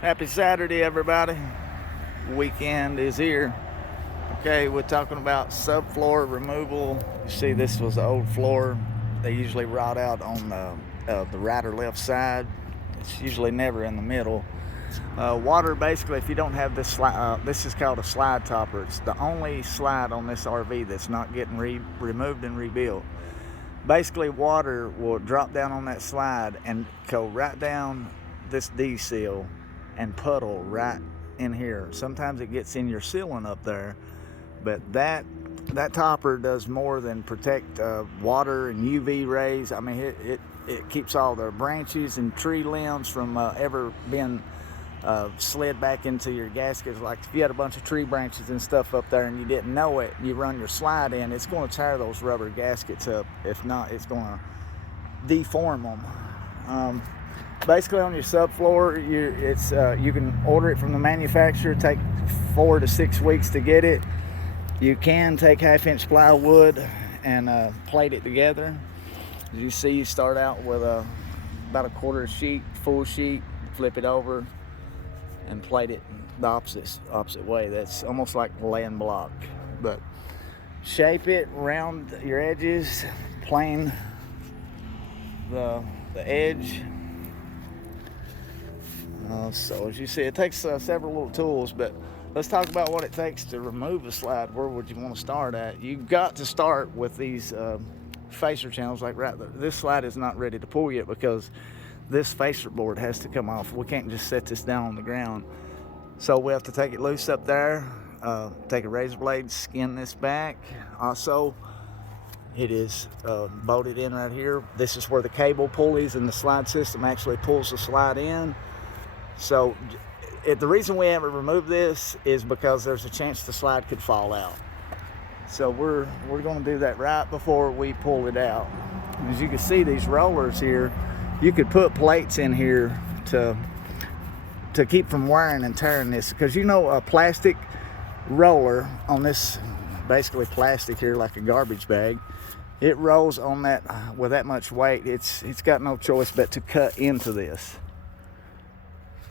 Happy Saturday, everybody. Weekend is here. Okay, we're talking about subfloor removal. You see, this was the old floor. They usually rot out on the right or left side. It's usually never in the middle. Water, basically, if you don't have this slide, this is called a slide topper. It's the only slide on this RV that's not getting removed and rebuilt. Basically, water will drop down on that slide and go right down this D seal and puddle right in here. Sometimes it gets in your ceiling up there, but that topper does more than protect water and UV rays. I mean, it keeps all the branches and tree limbs from ever being slid back into your gaskets. Like if you had a bunch of tree branches and stuff up there and you didn't know it, you run your slide in, it's going to tear those rubber gaskets up. If not, it's going to deform them. Basically, on your subfloor, you can order it from the manufacturer. Take 4 to 6 weeks to get it. You can take 1/2-inch plywood and plate it together. As you see, you start out with about a quarter sheet, full sheet, flip it over, and plate it the opposite way. That's almost like laying block. But shape it, round your edges, plane the edge. So as you see, it takes several little tools, but let's talk about what it takes to remove a slide. Where would you want to start at? You've got to start with these facer channels. Like right there. This slide is not ready to pull yet because this facer board has to come off. We can't just set this down on the ground. So we have to take it loose up there, take a razor blade, skin this back. Also, it is bolted in right here. This is where the cable pulleys and the slide system actually pulls the slide in. So the reason we haven't removed this is because there's a chance the slide could fall out. So we're going to do that right before we pull it out. As you can see, these rollers here, you could put plates in here to keep from wearing and tearing this, because you know a plastic roller on this, basically plastic here like a garbage bag, it rolls on that with that much weight. It's got no choice but to cut into this.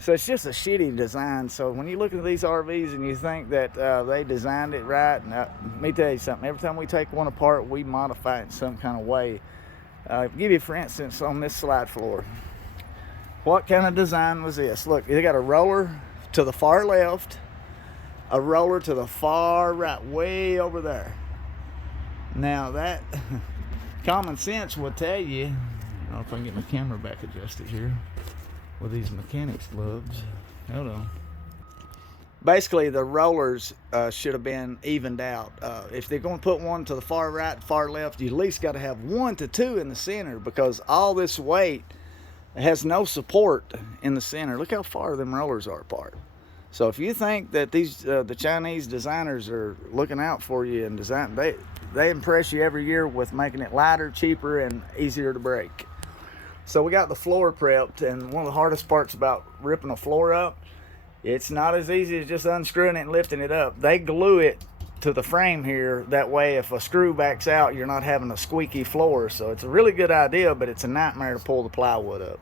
So it's just a shitty design. So when you look at these RVs and you think that they designed it right, let me tell you something. Every time we take one apart, we modify it in some kind of way. Give you, for instance, on this slide floor. What kind of design was this? Look, they got a roller to the far left, a roller to the far right, way over there. Now that common sense would tell you, I don't know if I can get my camera back adjusted here with these mechanics gloves. Hold on. Basically, the rollers should have been evened out. If they're going to put one to the far right, far left, you at least got to have 1 to 2 in the center, because all this weight has no support in the center. Look how far them rollers are apart. So if you think that these the Chinese designers are looking out for you and design, they impress you every year with making it lighter, cheaper, and easier to break. So we got the floor prepped, and one of the hardest parts about ripping a floor up, it's not as easy as just unscrewing it and lifting it up. They glue it to the frame here. That way, if a screw backs out, you're not having a squeaky floor. So it's a really good idea, but it's a nightmare to pull the plywood up.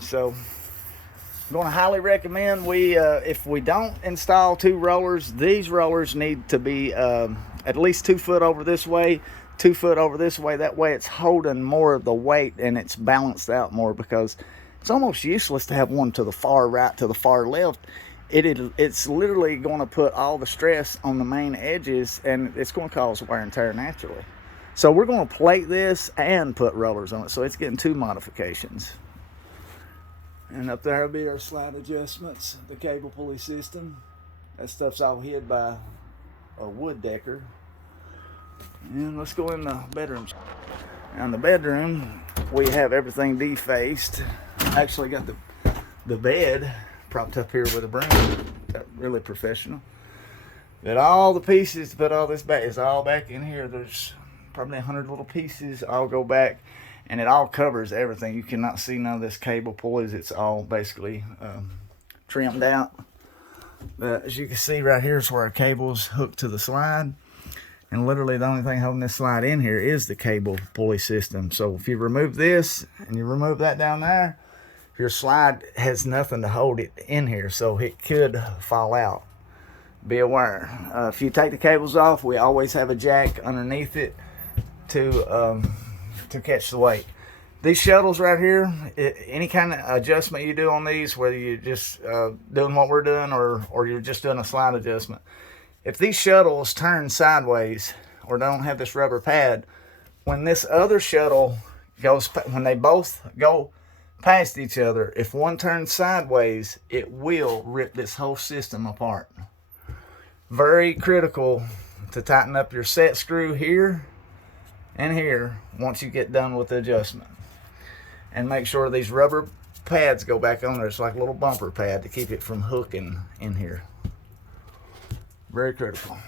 So I'm going to highly recommend if we don't install 2 rollers, these rollers need to be at least 2 foot over this way, 2 foot over this way. That way it's holding more of the weight and it's balanced out more, because it's almost useless to have one to the far right, to the far left. It's literally going to put all the stress on the main edges, and it's going to cause wear and tear naturally. So we're going to plate this and put rollers on it, so it's getting 2 modifications. And up there will be our slide adjustments, the cable pulley system. That stuff's all hid by a wood decker. And let's go in the bedroom. Now in the bedroom, we have everything defaced. Actually got the bed propped up here with a broom. Got really professional. But all the pieces to put all this back is all back in here. There's probably 100 little pieces. All go back. And it all covers everything. You cannot see none of this cable pulleys. It's all basically trimmed out. But as you can see right here is where our cable's hooked to the slide. And literally the only thing holding this slide in here is the cable pulley system. So if you remove this and you remove that down there, your slide has nothing to hold it in here, so it could fall out. Be aware. If you take the cables off, we always have a jack underneath it to catch the weight. These shuttles right here, any kind of adjustment you do on these, whether you're just doing what we're doing or you're just doing a slide adjustment, if these shuttles turn sideways or don't have this rubber pad, when this other shuttle goes, when they both go past each other, if one turns sideways, it will rip this whole system apart. Very critical to tighten up your set screw here and here once you get done with the adjustment. And make sure these rubber pads go back on there. It's like a little bumper pad to keep it from hooking in here. Very critical.